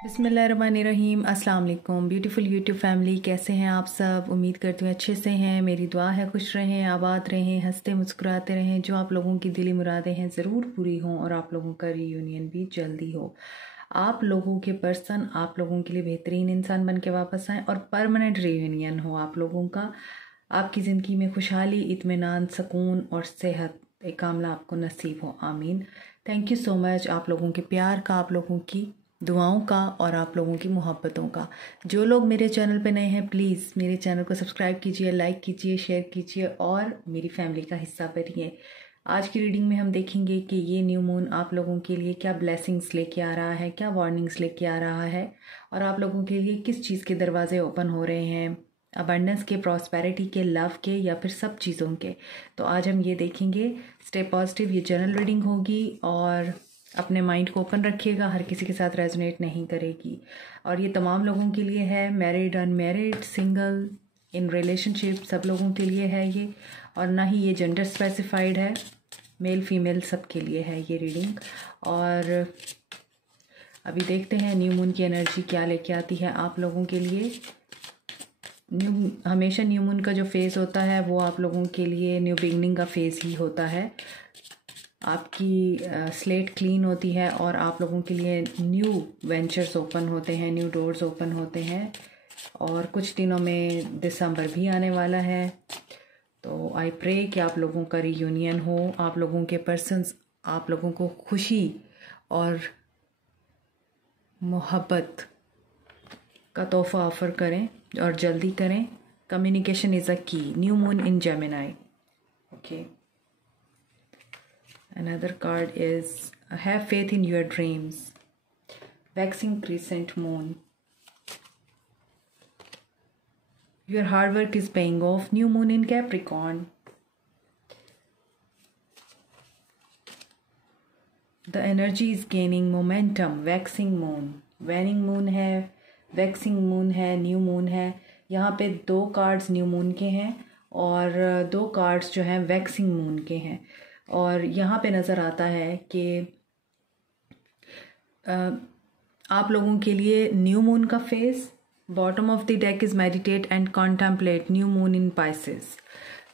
बिस्मिल्लाहिर्रहमानिर्रहीम। अस्सलाम वालेकुम ब्यूटीफुल यूट्यूब फैमिली, कैसे हैं आप सब? उम्मीद करती हूँ अच्छे से हैं। मेरी दुआ है खुश रहें, आबाद रहें, हंसते मुस्कुराते रहें। जो आप लोगों की दिली मुरादें हैं ज़रूर पूरी हों और आप लोगों का रीयूनियन भी जल्दी हो। आप लोगों के पर्सन आप लोगों के लिए बेहतरीन इंसान बन के वापस आएँ और परमानेंट रीयूनियन हो आप लोगों का। आपकी ज़िंदगी में खुशहाली, इत्मीनान, सुकून और सेहत कामला आपको नसीब हो। आमीन। थैंक यू सो मच आप लोगों के प्यार का, आप लोगों की दुआओं का और आप लोगों की मोहब्बतों का। जो लोग मेरे चैनल पे नए हैं प्लीज़ मेरे चैनल को सब्सक्राइब कीजिए, लाइक कीजिए, शेयर कीजिए और मेरी फैमिली का हिस्सा बनिए। आज की रीडिंग में हम देखेंगे कि ये न्यू मून आप लोगों के लिए क्या ब्लेसिंग्स लेके आ रहा है, क्या वार्निंग्स लेके आ रहा है और आप लोगों के लिए किस चीज़ के दरवाजे ओपन हो रहे हैं, अबंडेंस के, प्रॉस्पेरिटी के, लव के या फिर सब चीज़ों के। तो आज हम ये देखेंगे। Stay positive. ये जनरल रीडिंग होगी और अपने माइंड को ओपन रखिएगा, हर किसी के साथ रेजोनेट नहीं करेगी। और ये तमाम लोगों के लिए है, married, unmarried, single, in relationship, सब लोगों के लिए है ये। और ना ही ये जेंडर स्पेसिफाइड है, मेल फीमेल सब के लिए है ये रीडिंग। और अभी देखते हैं न्यू मून की एनर्जी क्या लेके आती है आप लोगों के लिए। हमेशा न्यू मून का जो फेज़ होता है वो आप लोगों के लिए न्यू बिगनिंग का फेज़ ही होता है। आपकी स्लेट क्लीन होती है और आप लोगों के लिए न्यू वेंचर्स ओपन होते हैं, न्यू डोर्स ओपन होते हैं। और कुछ दिनों में दिसंबर भी आने वाला है। तो आई प्रे कि आप लोगों का रीयूनियन हो, आप लोगों के पर्सन्स आप लोगों को खुशी और मोहब्बत का तोहफा ऑफ़र करें और जल्दी करें। कम्युनिकेशन इज़ अ की। New moon in Gemini. Okay, another card is have faith in your dreams. Waxing crescent moon. Your hard work is paying off. New moon in Capricorn. The energy is gaining momentum. Waxing moon. Waning moon है, waxing moon है, new moon है। यहाँ पे 2 cards new moon के हैं और 2 cards जो हैं वैक्सिंग मून के हैं। और यहाँ पे नज़र आता है कि आप लोगों के लिए न्यू मून का phase. Bottom of the deck is meditate and contemplate new moon in Pisces.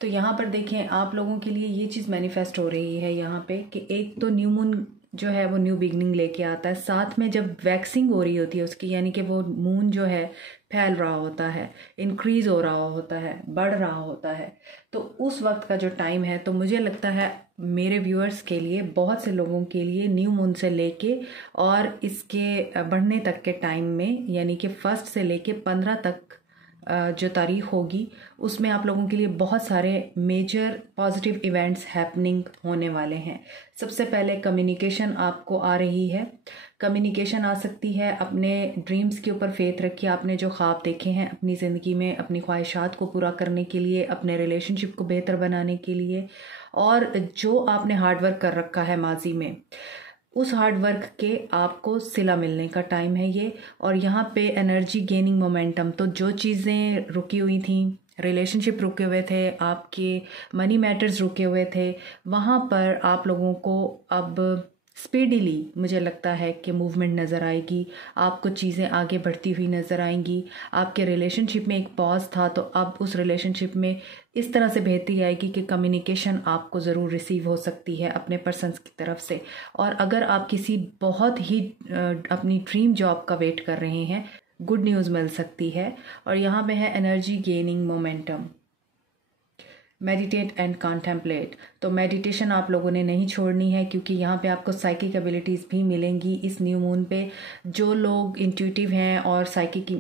तो यहाँ पर देखें आप लोगों के लिए ये चीज़ मैनिफेस्ट हो रही है यहाँ पे कि एक तो न्यू मून जो है वो न्यू बिगनिंग लेके आता है, साथ में जब वैक्सिंग हो रही होती है उसकी, यानी कि वो मून जो है फैल रहा होता है, इंक्रीज़ हो रहा होता है, बढ़ रहा होता है। तो उस वक्त का जो टाइम है, तो मुझे लगता है मेरे व्यूअर्स के लिए, बहुत से लोगों के लिए न्यू मून से लेके और इसके बढ़ने तक के टाइम में, यानी कि 1 से लेके 15 तक जो तारीख होगी उसमें आप लोगों के लिए बहुत सारे मेजर पॉजिटिव इवेंट्स हैपनिंग होने वाले हैं। सबसे पहले कम्युनिकेशन आपको आ रही है। कम्युनिकेशन आ सकती है। अपने ड्रीम्स के ऊपर फेथ रखिए। आपने जो ख्वाब देखे हैं अपनी ज़िंदगी में, अपनी ख्वाहिशात को पूरा करने के लिए, अपने रिलेशनशिप को बेहतर बनाने के लिए, और जो आपने हार्ड वर्क कर रखा है माजी में, उस हार्ड वर्क के आपको सिला मिलने का टाइम है ये। और यहाँ पे एनर्जी गेनिंग मोमेंटम, तो जो चीज़ें रुकी हुई थी, रिलेशनशिप रुके हुए थे, आपके मनी मैटर्स रुके हुए थे, वहाँ पर आप लोगों को अब स्पीडीली मुझे लगता है कि मूवमेंट नज़र आएगी। आपको चीज़ें आगे बढ़ती हुई नज़र आएंगी। आपके रिलेशनशिप में एक पॉज था, तो अब उस रिलेशनशिप में इस तरह से बेहतरी आएगी कि कम्युनिकेशन आपको ज़रूर रिसीव हो सकती है अपने पर्सन्स की तरफ से। और अगर आप किसी बहुत ही अपनी ड्रीम जॉब का वेट कर रहे हैं, गुड न्यूज़ मिल सकती है। और यहाँ पे है energy gaining momentum, meditate and contemplate. तो मेडिटेशन आप लोगों ने नहीं छोड़नी है, क्योंकि यहाँ पे आपको साइकिक एबिलिटीज़ भी मिलेंगी इस न्यू मून पे। जो लोग इंट्यूटिव हैं और साइकिक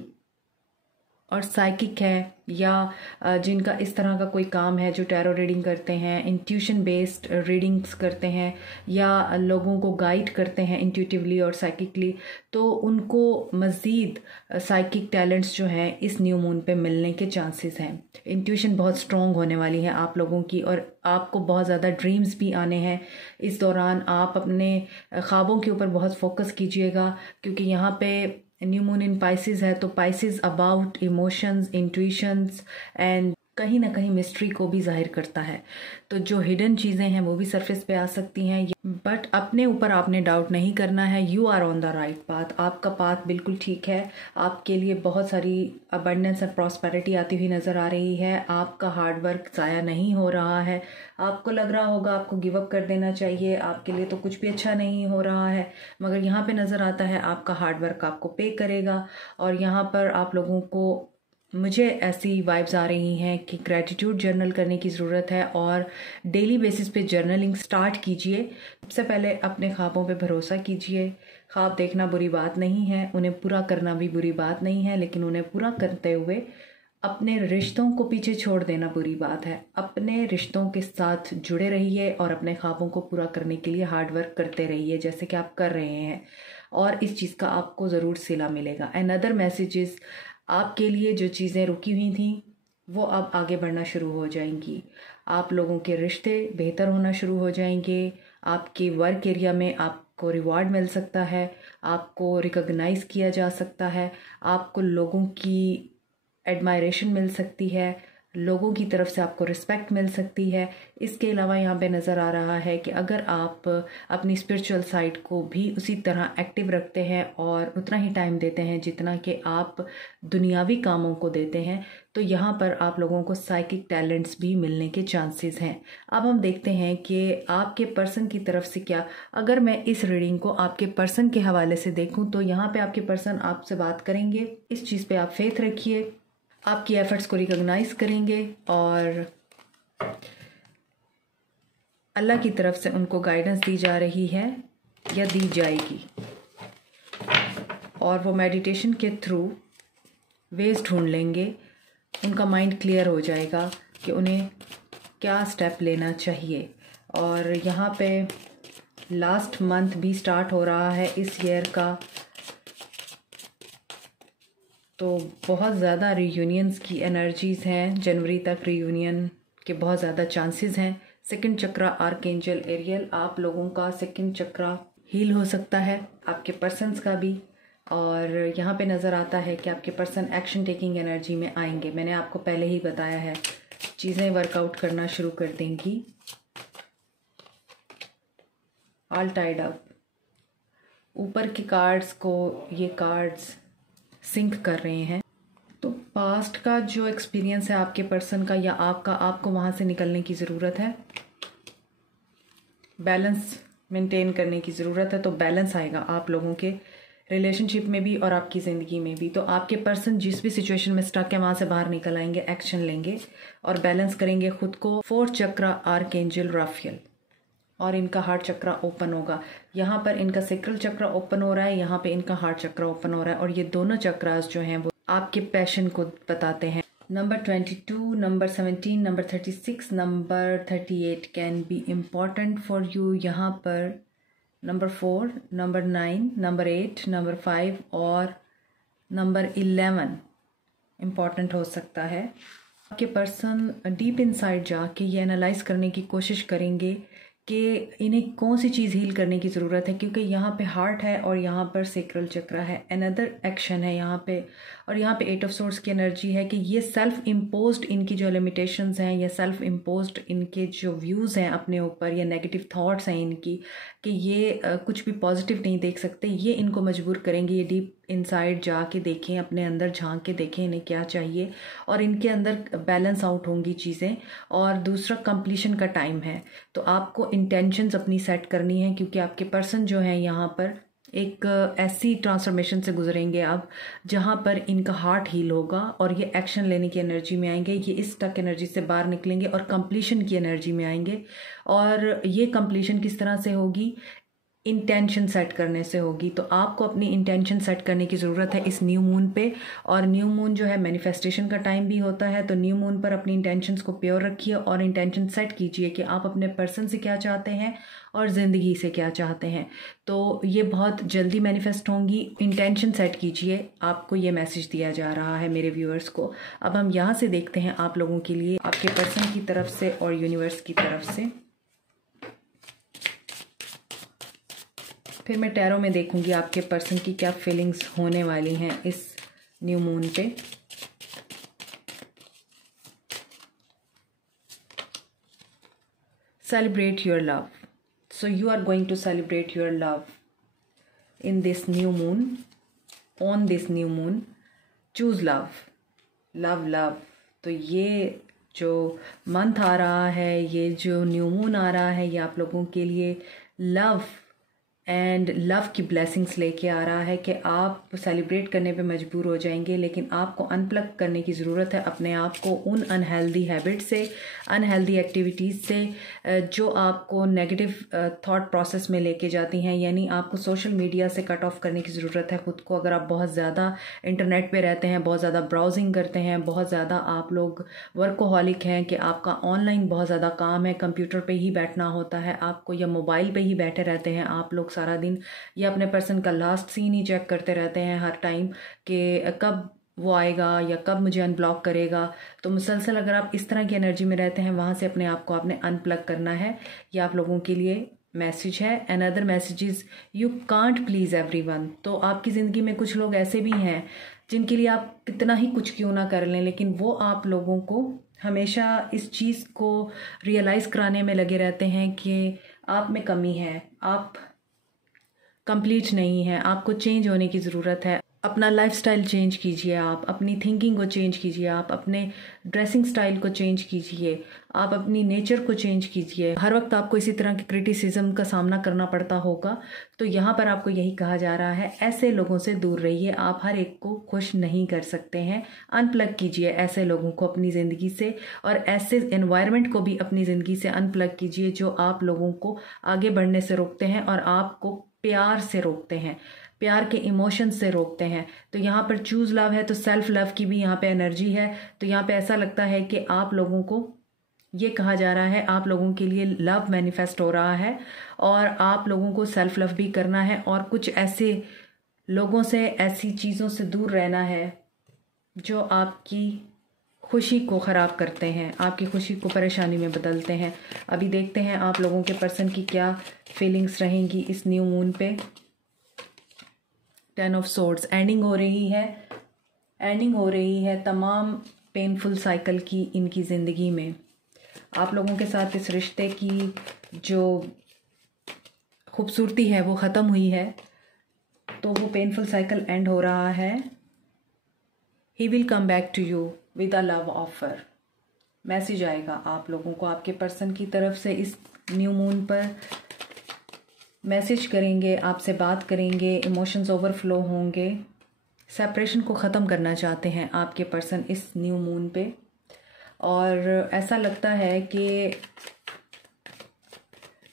है, या जिनका इस तरह का कोई काम है, जो टैरो रीडिंग करते हैं, इंट्यूशन बेस्ड रीडिंग्स करते हैं, या लोगों को गाइड करते हैं इंट्यूटिवली और साइकिकली, तो उनको मज़ीद साइकिक टैलेंट्स जो हैं इस न्यू मून पे मिलने के चांसेस हैं। इंट्यूशन बहुत स्ट्रॉन्ग होने वाली है आप लोगों की, और आपको बहुत ज़्यादा ड्रीम्स भी आने हैं इस दौरान। आप अपने ख्वाबों के ऊपर बहुत फोकस कीजिएगा, क्योंकि यहाँ पे न्यू मून इन पाइसेस है। तो Pisces about emotions, intuitions and कहीं ना कहीं मिस्ट्री को भी जाहिर करता है। तो जो हिडन चीज़ें हैं वो भी सरफेस पे आ सकती हैं, बट अपने ऊपर आपने डाउट नहीं करना है। You are on the right path, आपका पाथ बिल्कुल ठीक है। आपके लिए बहुत सारी अबंडेंस और प्रॉस्पेरिटी आती हुई नज़र आ रही है। आपका हार्ड वर्क ज़ाया नहीं हो रहा है। आपको लग रहा होगा आपको गिव अप कर देना चाहिए, आपके लिए तो कुछ भी अच्छा नहीं हो रहा है, मगर यहाँ पे नज़र आता है आपका हार्ड वर्क आपको पे करेगा। और यहाँ पर आप लोगों को, मुझे ऐसी वाइब्स आ रही हैं कि ग्रैटिट्यूड जर्नल करने की ज़रूरत है और डेली बेसिस पे जर्नलिंग स्टार्ट कीजिए। सबसे पहले अपने ख्वाबों पे भरोसा कीजिए। ख्वाब देखना बुरी बात नहीं है, उन्हें पूरा करना भी बुरी बात नहीं है, लेकिन उन्हें पूरा करते हुए अपने रिश्तों को पीछे छोड़ देना बुरी बात है। अपने रिश्तों के साथ जुड़े रहिए और अपने ख्वाबों को पूरा करने के लिए हार्ड वर्क करते रहिए जैसे कि आप कर रहे हैं, और इस चीज़ का आपको ज़रूर सिला मिलेगा। अनदर मैसेजेस, आपके लिए जो चीज़ें रुकी हुई थी वो अब आगे बढ़ना शुरू हो जाएंगी। आप लोगों के रिश्ते बेहतर होना शुरू हो जाएंगे। आपके वर्क एरिया में आपको रिवॉर्ड मिल सकता है, आपको रिकॉग्नाइज किया जा सकता है, आपको लोगों की एडमायरेशन मिल सकती है, लोगों की तरफ से आपको रिस्पेक्ट मिल सकती है। इसके अलावा यहाँ पे नज़र आ रहा है कि अगर आप अपनी स्पिरिचुअल साइड को भी उसी तरह एक्टिव रखते हैं और उतना ही टाइम देते हैं जितना कि आप दुनियावी कामों को देते हैं, तो यहाँ पर आप लोगों को साइकिक टैलेंट्स भी मिलने के चांसेस हैं। अब हम देखते हैं कि आपके पर्सन की तरफ से क्या, अगर मैं इस रीडिंग को आपके पर्सन के हवाले से देखूँ तो यहाँ पे आपके पर्सन आपसे बात करेंगे। इस चीज़ पे आप फेथ रखिए, आपकी एफर्ट्स को रिकॉग्नाइज करेंगे और अल्लाह की तरफ से उनको गाइडेंस दी जा रही है या दी जाएगी, और वो मेडिटेशन के थ्रू वेज ढूंढ लेंगे। उनका माइंड क्लियर हो जाएगा कि उन्हें क्या स्टेप लेना चाहिए। और यहाँ पे लास्ट मंथ भी स्टार्ट हो रहा है इस ईयर का, तो बहुत ज़्यादा रीयूनियंस की एनर्जीज़ हैं। जनवरी तक रीयूनियन के बहुत ज़्यादा चांसेस हैं। सेकंड चक्रा आर्कएंजल एरियल, आप लोगों का सेकंड चक्रा हील हो सकता है, आपके पर्सन्स का भी। और यहाँ पे नज़र आता है कि आपके पर्सन एक्शन टेकिंग एनर्जी में आएंगे। मैंने आपको पहले ही बताया है, चीज़ें वर्कआउट करना शुरू कर देंगी। ऑल टाइड अप, ऊपर के कार्ड्स को ये कार्ड्स सिंक कर रहे हैं। तो पास्ट का जो एक्सपीरियंस है आपके पर्सन का या आपका, आपको वहाँ से निकलने की ज़रूरत है, बैलेंस मेंटेन करने की ज़रूरत है। तो बैलेंस आएगा आप लोगों के रिलेशनशिप में भी और आपकी ज़िंदगी में भी। तो आपके पर्सन जिस भी सिचुएशन में स्टक है वहाँ से बाहर निकल आएंगे, एक्शन लेंगे और बैलेंस करेंगे खुद को। फोर्थ चक्रा आर्कएंजल राफेल, और इनका हार्ट चक्रा ओपन होगा। यहाँ पर इनका सेक्रल चक्रा ओपन हो रहा है, यहाँ पे इनका हार्ट चक्रा ओपन हो रहा है, और ये दोनों चक्रास जो हैं वो आपके पैशन को बताते हैं। Number 22, number 17, number 36, number 38 can be important for you. यहाँ पर नंबर 4, नंबर 9, नंबर 8, नंबर 5 और नंबर 11 इम्पॉर्टेंट हो सकता है। आपके पर्सन डीप इनसाइड जाके ये एनालाइज करने की कोशिश करेंगे कि इन्हें कौन सी चीज़ हील करने की ज़रूरत है, क्योंकि यहाँ पे हार्ट है और यहाँ पर सेक्रल चक्रा है। अनदर एक्शन है यहाँ पे, और यहाँ पे 8 ऑफ सोर्स की एनर्जी है कि ये सेल्फ इम्पोज्ड इनकी जो लिमिटेशंस हैं या सेल्फ इम्पोज्ड इनके जो व्यूज़ हैं अपने ऊपर या नेगेटिव थॉट्स हैं इनकी, कि ये कुछ भी पॉजिटिव नहीं देख सकते, ये इनको मजबूर करेंगे ये डीप इनसाइड जाके देखें, अपने अंदर झांक के देखें इन्हें क्या चाहिए, और इनके अंदर बैलेंस आउट होंगी चीज़ें। और दूसरा कंप्लीशन का टाइम है, तो आपको इंटेंशंस अपनी सेट करनी है, क्योंकि आपके पर्सन जो हैं यहाँ पर एक ऐसी ट्रांसफॉर्मेशन से गुजरेंगे अब जहाँ पर इनका हार्ट हील होगा और ये एक्शन लेने की एनर्जी में आएंगे। ये इस स्टक एनर्जी से बाहर निकलेंगे और कंप्लीशन की एनर्जी में आएंगे। और ये कंप्लीशन किस तरह से होगी, इंटेंशन सेट करने से होगी। तो आपको अपनी इंटेंशन सेट करने की ज़रूरत है इस न्यू मून पे, और न्यू मून जो है मैनिफेस्टेशन का टाइम भी होता है। तो न्यू मून पर अपनी इंटेंशंस को प्योर रखिए और इंटेंशन सेट कीजिए कि आप अपने पर्सन से क्या चाहते हैं और ज़िंदगी से क्या चाहते हैं। तो ये बहुत जल्दी मैनिफेस्ट होंगी। इंटेंशन सेट कीजिए, आपको ये मैसेज दिया जा रहा है मेरे व्यूअर्स को। अब हम यहाँ से देखते हैं आप लोगों के लिए आपके पर्सन की तरफ से और यूनिवर्स की तरफ से। फिर मैं टैरो में देखूंगी आपके पर्सन की क्या फीलिंग्स होने वाली हैं इस न्यू मून पे। celebrate your love. So you are going to celebrate your love in this new moon. On this new moon, choose love. love love. तो ये जो मंथ आ रहा है, ये जो न्यू मून आ रहा है, ये आप लोगों के लिए लव एंड लव की ब्लेसिंग्स लेके आ रहा है कि आप सेलिब्रेट करने पे मजबूर हो जाएंगे, लेकिन आपको अनप्लग करने की ज़रूरत है अपने आप को उन अनहेल्दी हैबिट से, अनहेल्दी एक्टिविटीज़ से जो आपको नेगेटिव थॉट प्रोसेस में लेके जाती हैं। यानी आपको सोशल मीडिया से कट ऑफ करने की ज़रूरत है ख़ुद को। अगर आप बहुत ज़्यादा इंटरनेट पे रहते हैं, बहुत ज़्यादा ब्राउजिंग करते हैं, बहुत ज़्यादा आप लोग वर्कोहॉलिक हैं कि आपका ऑनलाइन बहुत ज़्यादा काम है, कंप्यूटर पे ही बैठना होता है आपको या मोबाइल पे ही बैठे रहते हैं आप लोग सारा दिन, या अपने पर्सन का लास्ट सीन ही चेक करते रहते हैं हर टाइम कि कब वो आएगा या कब मुझे अनब्लॉक करेगा। तो मुसलसल अगर आप इस तरह की एनर्जी में रहते हैं, वहाँ से अपने आप को आपने अनप्लग करना है। ये आप लोगों के लिए मैसेज है। Another message is you can't please everyone. तो आपकी ज़िंदगी में कुछ लोग ऐसे भी हैं जिनके लिए आप कितना ही कुछ क्यों ना कर लें, लेकिन वो आप लोगों को हमेशा इस चीज़ को रियलाइज़ कराने में लगे रहते हैं कि आप में कमी है, आप कंप्लीट नहीं है, आपको चेंज होने की ज़रूरत है। अपना लाइफस्टाइल चेंज कीजिए, आप अपनी थिंकिंग को चेंज कीजिए, आप अपने ड्रेसिंग स्टाइल को चेंज कीजिए, आप अपनी नेचर को चेंज कीजिए। हर वक्त आपको इसी तरह के क्रिटिसिज्म का सामना करना पड़ता होगा, तो यहाँ पर आपको यही कहा जा रहा है, ऐसे लोगों से दूर रहिए। आप हर एक को खुश नहीं कर सकते हैं। अनप्लग कीजिए ऐसे लोगों को अपनी ज़िंदगी से, और ऐसे एनवायरनमेंट को भी अपनी ज़िंदगी से अनप्लग कीजिए जो आप लोगों को आगे बढ़ने से रोकते हैं और आपको प्यार से रोकते हैं, प्यार के इमोशन से रोकते हैं। तो यहाँ पर चूज लव है, तो सेल्फ लव की भी यहाँ पे एनर्जी है। तो यहाँ पे ऐसा लगता है कि आप लोगों को ये कहा जा रहा है, आप लोगों के लिए लव मैनिफेस्ट हो रहा है और आप लोगों को सेल्फ लव भी करना है और कुछ ऐसे लोगों से, ऐसी चीज़ों से दूर रहना है जो आपकी खुशी को ख़राब करते हैं, आपकी खुशी को परेशानी में बदलते हैं। अभी देखते हैं आप लोगों के पर्सन की क्या फीलिंग्स रहेंगी इस न्यू मून पे। 10 ऑफ सोर्ड्स, एंडिंग हो रही है, एंडिंग हो रही है तमाम पेनफुल साइकिल की इनकी ज़िंदगी में। आप लोगों के साथ इस रिश्ते की जो खूबसूरती है वो ख़त्म हुई है, तो वो पेनफुल साइकिल एंड हो रहा है। He will come back to you with a love offer. Message आएगा आप लोगों को आपके पर्सन की तरफ से इस न्यू मून पर। मैसेज करेंगे, आपसे बात करेंगे, इमोशंस ओवरफ्लो होंगे। सेपरेशन को ख़त्म करना चाहते हैं आपके पर्सन इस न्यू मून पे। और ऐसा लगता है कि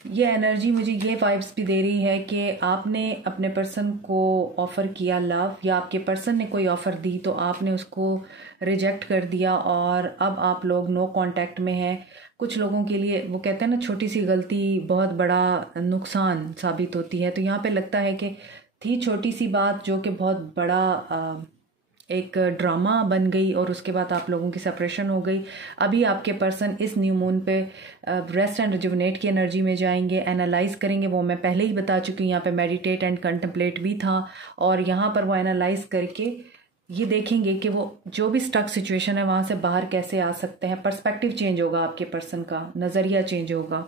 ये एनर्जी मुझे ये वाइब्स भी दे रही है कि आपने अपने पर्सन को ऑफ़र किया लव, या आपके पर्सन ने कोई ऑफ़र दी तो आपने उसको रिजेक्ट कर दिया और अब आप लोग नो कांटेक्ट में हैं। कुछ लोगों के लिए वो कहते हैं ना, छोटी सी गलती बहुत बड़ा नुकसान साबित होती है। तो यहाँ पे लगता है कि थी छोटी सी बात जो कि बहुत बड़ा एक ड्रामा बन गई और उसके बाद आप लोगों की सेपरेशन हो गई। अभी आपके पर्सन इस न्यू मून पे रेस्ट एंड रिजुवनेट की एनर्जी में जाएंगे, एनालाइज करेंगे। वो मैं पहले ही बता चुकी हूँ, यहाँ पे मेडिटेट एंड कंटेम्पलेट भी था, और यहाँ पर वो एनालाइज करके ये देखेंगे कि वो जो भी स्टक सिचुएशन है वहाँ से बाहर कैसे आ सकते हैं। पर्सपेक्टिव चेंज होगा आपके पर्सन का, नज़रिया चेंज होगा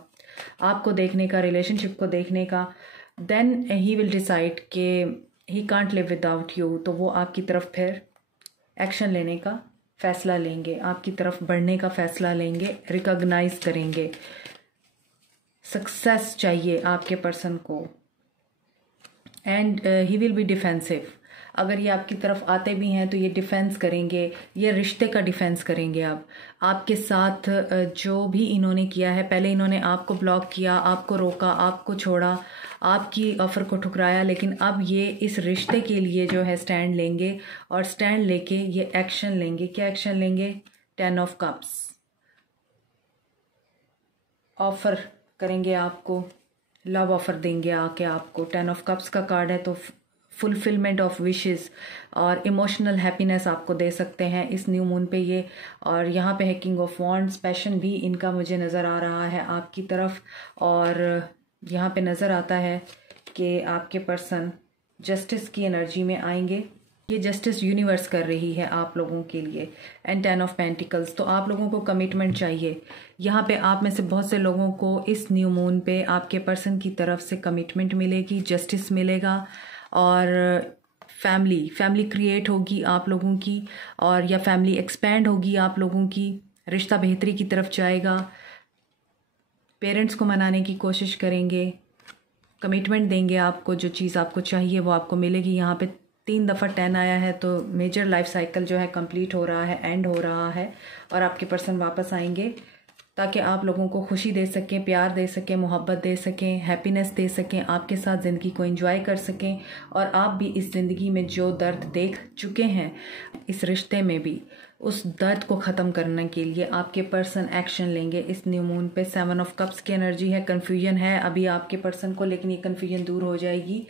आपको देखने का, रिलेशनशिप को देखने का। देन ही विल डिसाइड कि he can't live without you. तो वो आपकी तरफ फिर एक्शन लेने का फ़ैसला लेंगे, आपकी तरफ बढ़ने का फ़ैसला लेंगे, रिकॉग्नाइज करेंगे। सक्सेस चाहिए आपके पर्सन को, and he will be defensive. अगर ये आपकी तरफ आते भी हैं तो ये डिफेंस करेंगे, ये रिश्ते का डिफेंस करेंगे। अब आपके साथ जो भी इन्होंने किया है, पहले इन्होंने आपको ब्लॉक किया, आपको रोका, आपको छोड़ा, आपकी ऑफ़र को ठुकराया, लेकिन अब ये इस रिश्ते के लिए जो है स्टैंड लेंगे, और स्टैंड लेके ये एक्शन लेंगे। क्या एक्शन लेंगे? 10 ऑफ कप्स ऑफ़र करेंगे आपको, लव ऑफ़र देंगे आके आपको। 10 ऑफ कप्स का कार्ड है, तो फुलफिलमेंट ऑफ विशेस और इमोशनल हैप्पीनेस आपको दे सकते हैं इस न्यू मून पे ये। और यहाँ पे है किंग ऑफ वॉन्ड्स, पैशन भी इनका मुझे नज़र आ रहा है आपकी तरफ। और यहाँ पे नज़र आता है कि आपके पर्सन जस्टिस की एनर्जी में आएंगे, ये जस्टिस यूनिवर्स कर रही है आप लोगों के लिए। एंड 10 ऑफ पेंटिकल्स, तो आप लोगों को कमिटमेंट चाहिए। यहाँ पे आप में से बहुत से लोगों को इस न्यू मून पे आपके पर्सन की तरफ से कमिटमेंट मिलेगी, जस्टिस मिलेगा, और फैमिली क्रिएट होगी आप लोगों की, और या फैमिली एक्सपैंड होगी आप लोगों की, रिश्ता बेहतरी की तरफ जाएगा, पेरेंट्स को मनाने की कोशिश करेंगे, कमिटमेंट देंगे आपको, जो चीज़ आपको चाहिए वो आपको मिलेगी। यहाँ पे 3 दफ़ा 10 आया है, तो मेजर लाइफ साइकिल जो है कंप्लीट हो रहा है, एंड हो रहा है, और आपके पर्सन वापस आएंगे ताकि आप लोगों को खुशी दे सकें, प्यार दे सकें, मोहब्बत दे सकें, हैप्पीनेस दे सकें, आपके साथ ज़िंदगी को एंजॉय कर सकें। और आप भी इस ज़िंदगी में जो दर्द देख चुके हैं, इस रिश्ते में भी उस दर्द को ख़त्म करने के लिए आपके पर्सन एक्शन लेंगे इस न्यू मून पे। 7 ऑफ कप्स की एनर्जी है। कन्फ्यूजन है अभी आपके पर्सन को, लेकिन ये कन्फ्यूजन दूर हो जाएगी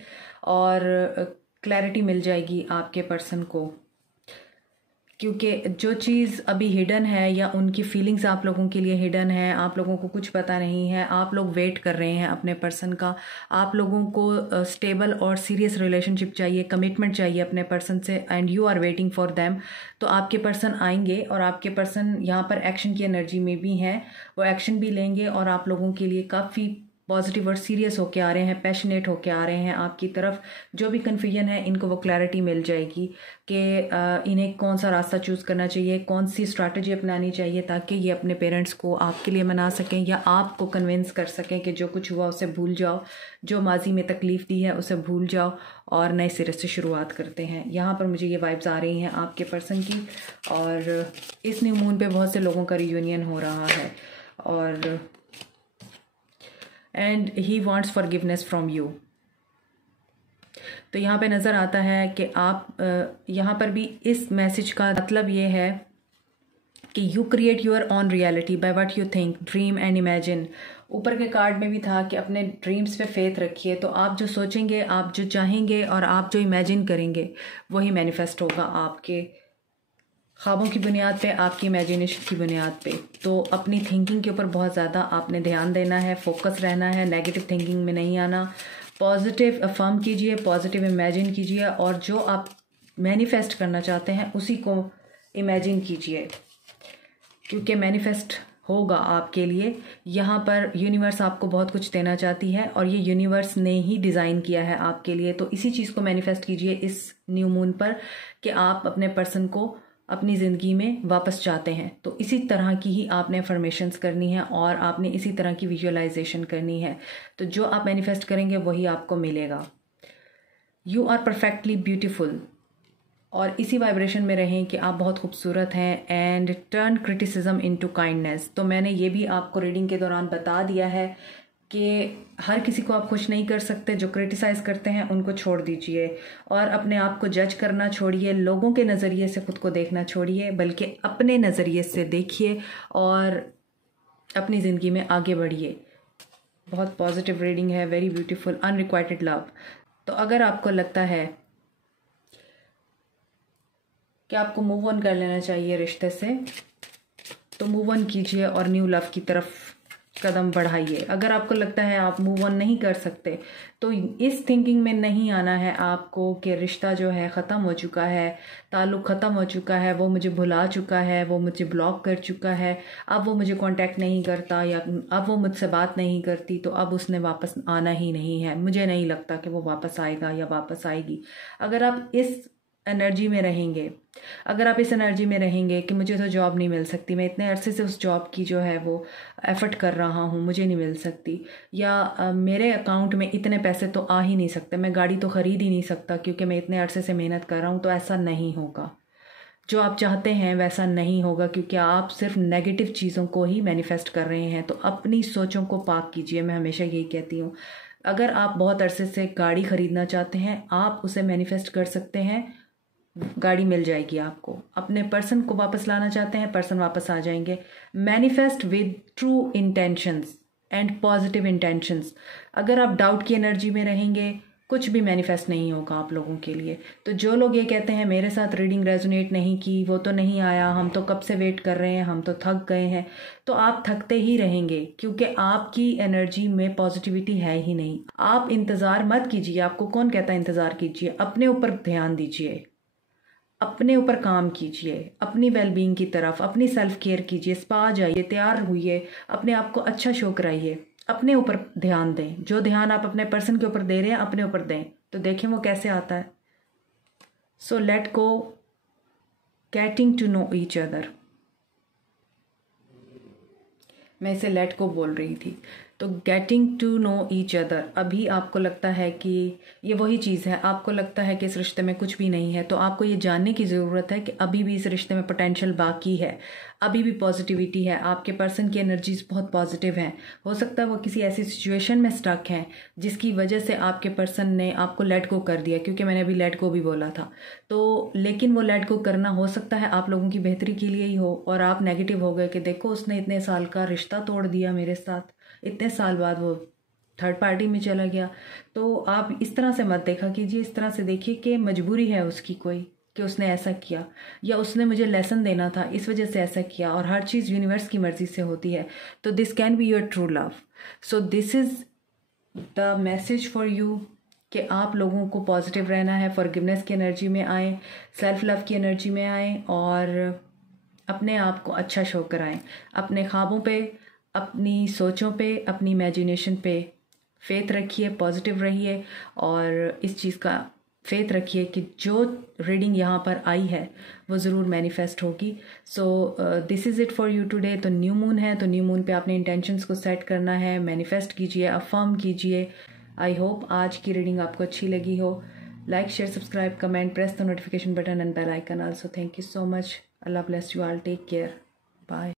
और क्लैरिटी मिल जाएगी आपके पर्सन को, क्योंकि जो चीज़ अभी हिडन है या उनकी फीलिंग्स आप लोगों के लिए हिडन है, आप लोगों को कुछ पता नहीं है, आप लोग वेट कर रहे हैं अपने पर्सन का। आप लोगों को स्टेबल और सीरियस रिलेशनशिप चाहिए, कमिटमेंट चाहिए अपने पर्सन से, and you are waiting for them. तो आपके पर्सन आएंगे और आपके पर्सन यहाँ पर एक्शन की एनर्जी में भी हैं, वो एक्शन भी लेंगे और आप लोगों के लिए काफ़ी पॉजिटिव और सीरियस होके आ रहे हैं, पैशनेट होके आ रहे हैं आपकी तरफ। जो भी कन्फ्यूजन है इनको वो क्लैरिटी मिल जाएगी कि इन्हें कौन सा रास्ता चूज़ करना चाहिए, कौन सी स्ट्रैटेजी अपनानी चाहिए, ताकि ये अपने पेरेंट्स को आपके लिए मना सकें या आपको कन्विंस कर सकें कि जो कुछ हुआ उसे भूल जाओ, जो माजी में तकलीफ़ दी है उसे भूल जाओ और नए सिरे से शुरुआत करते हैं। यहाँ पर मुझे ये वाइब्स आ रही हैं आपके पर्सन की। और इस न्यू मून पे बहुत से लोगों का रियूनियन हो रहा है, और and he wants forgiveness from you. तो यहाँ पे नज़र आता है कि आप यहाँ पर भी इस मैसेज का मतलब ये है कि you create your on reality by what you think, dream and imagine. ऊपर के कार्ड में भी था कि अपने ड्रीम्स पे फेथ रखिए, तो आप जो सोचेंगे, आप जो चाहेंगे और आप जो इमेजिन करेंगे वही मैनिफेस्ट होगा आपके ख्वाबों की बुनियाद पे, आपकी इमेजिनेशन की बुनियाद पे। तो अपनी थिंकिंग के ऊपर बहुत ज़्यादा आपने ध्यान देना है, फोकस रहना है, नेगेटिव थिंकिंग में नहीं आना। पॉजिटिव अफर्म कीजिए, पॉजिटिव इमेजिन कीजिए, और जो आप मैनिफेस्ट करना चाहते हैं उसी को इमेजिन कीजिए, क्योंकि मैनिफेस्ट होगा आपके लिए। यहाँ पर यूनिवर्स आपको बहुत कुछ देना चाहती है और ये यूनिवर्स ने ही डिज़ाइन किया है आपके लिए। तो इसी चीज़ को मैनिफेस्ट कीजिए इस न्यू मून पर कि आप अपने पर्सन को अपनी ज़िंदगी में वापस चाहते हैं। तो इसी तरह की ही आपने अफर्मेशंस करनी है और आपने इसी तरह की विजुअलाइजेशन करनी है। तो जो आप मैनिफेस्ट करेंगे वही आपको मिलेगा। यू आर परफेक्टली ब्यूटीफुल, और इसी वाइब्रेशन में रहें कि आप बहुत खूबसूरत हैं। And turn criticism into kindness. तो मैंने ये भी आपको रीडिंग के दौरान बता दिया है कि हर किसी को आप खुश नहीं कर सकते। जो क्रिटिसाइज़ करते हैं उनको छोड़ दीजिए और अपने आप को जज करना छोड़िए, लोगों के नज़रिए से खुद को देखना छोड़िए, बल्कि अपने नज़रिए से देखिए और अपनी ज़िंदगी में आगे बढ़िए। बहुत पॉजिटिव रीडिंग है, वेरी ब्यूटीफुल, अनरिक्वाइटेड लव। तो अगर आपको लगता है कि आपको मूव ऑन कर लेना चाहिए रिश्ते से, तो मूव ऑन कीजिए और न्यू लव की तरफ कदम बढ़ाइए। अगर आपको लगता है आप मूव ऑन नहीं कर सकते, तो इस थिंकिंग में नहीं आना है आपको कि रिश्ता जो है ख़त्म हो चुका है, ताल्लुक़ ख़त्म हो चुका है, वो मुझे भुला चुका है, वो मुझे ब्लॉक कर चुका है, अब वो मुझे कांटेक्ट नहीं करता या अब वो मुझसे बात नहीं करती, तो अब उसने वापस आना ही नहीं है, मुझे नहीं लगता कि वो वापस आएगा या वापस आएगी। अगर आप इस एनर्जी में रहेंगे, अगर आप इस एनर्जी में रहेंगे कि मुझे तो जॉब नहीं मिल सकती, मैं इतने अरसे से उस जॉब की जो है वो एफर्ट कर रहा हूँ, मुझे नहीं मिल सकती, या मेरे अकाउंट में इतने पैसे तो आ ही नहीं सकते, मैं गाड़ी तो ख़रीद ही नहीं सकता क्योंकि मैं इतने अरसे से मेहनत कर रहा हूँ, तो ऐसा नहीं होगा। जो आप चाहते हैं वैसा नहीं होगा, क्योंकि आप सिर्फ नेगेटिव चीज़ों को ही मैनिफेस्ट कर रहे हैं। तो अपनी सोचों को पाक कीजिए, मैं हमेशा यही कहती हूँ। अगर आप बहुत अरसे से गाड़ी ख़रीदना चाहते हैं, आप उसे मैनिफेस्ट कर सकते हैं, गाड़ी मिल जाएगी आपको। अपने पर्सन को वापस लाना चाहते हैं, पर्सन वापस आ जाएंगे। Manifest with true intentions and positive intentions. अगर आप डाउट की एनर्जी में रहेंगे, कुछ भी मैनिफेस्ट नहीं होगा आप लोगों के लिए। तो जो लोग ये कहते हैं मेरे साथ रीडिंग रेजोनेट नहीं की, वो तो नहीं आया, हम तो कब से वेट कर रहे हैं, हम तो थक गए हैं, तो आप थकते ही रहेंगे, क्योंकि आपकी एनर्जी में पॉजिटिविटी है ही नहीं। आप इंतज़ार मत कीजिए। आपको कौन कहता है इंतज़ार कीजिए? अपने ऊपर ध्यान दीजिए। अपने ऊपर काम कीजिए, अपनी वेलबींग की तरफ, अपनी सेल्फ केयर कीजिए, स्पा जाइए, तैयार हुइए, अपने आप को अच्छा शो कराइए, अपने ऊपर ध्यान दें। जो ध्यान आप अपने पर्सन के ऊपर दे रहे हैं अपने ऊपर दें, तो देखें वो कैसे आता है। So let go getting to know each other. मैं इसे लेट को बोल रही थी। तो getting to know each other, अभी आपको लगता है कि ये वही चीज़ है, आपको लगता है कि इस रिश्ते में कुछ भी नहीं है, तो आपको ये जानने की ज़रूरत है कि अभी भी इस रिश्ते में पोटेंशियल बाकी है, अभी भी पॉजिटिविटी है, आपके पर्सन की एनर्जीज बहुत पॉजिटिव हैं। हो सकता है वो किसी ऐसी सिचुएशन में स्टक हैं जिसकी वजह से आपके पर्सन ने आपको लेट गो कर दिया, क्योंकि मैंने अभी लेट गो भी बोला था। तो लेकिन वो लेट गो करना हो सकता है आप लोगों की बेहतरी के लिए ही हो, और आप नेगेटिव हो गए कि देखो उसने इतने साल का रिश्ता तोड़ दिया मेरे साथ, इतने साल बाद वो थर्ड पार्टी में चला गया। तो आप इस तरह से मत देखा कीजिए, इस तरह से देखिए कि मजबूरी है उसकी कोई, कि उसने ऐसा किया, या उसने मुझे लेसन देना था इस वजह से ऐसा किया, और हर चीज़ यूनिवर्स की मर्जी से होती है। तो this can be your true love. So this is the message for you कि आप लोगों को पॉजिटिव रहना है, फॉरगिवनेस की एनर्जी में आएँ, सेल्फ लव की एनर्जी में आएँ, और अपने आप को अच्छा शो कराएं। अपने ख्वाबों पे, अपनी सोचों पे, अपनी इमेजिनेशन पे फेथ रखिए, पॉजिटिव रहिए, और इस चीज़ का फेथ रखिए कि जो रीडिंग यहाँ पर आई है वो ज़रूर मैनिफेस्ट होगी। So this is it for you today. तो न्यू मून है, तो न्यू मून पे आपने इंटेंशंस को सेट करना है, मैनिफेस्ट कीजिए, अफर्म कीजिए। आई होप आज की रीडिंग आपको अच्छी लगी हो। Like, share, subscribe, comment, press the notification button and bell icon also. Thank you so much. Allah bless you all. Take care. Bye.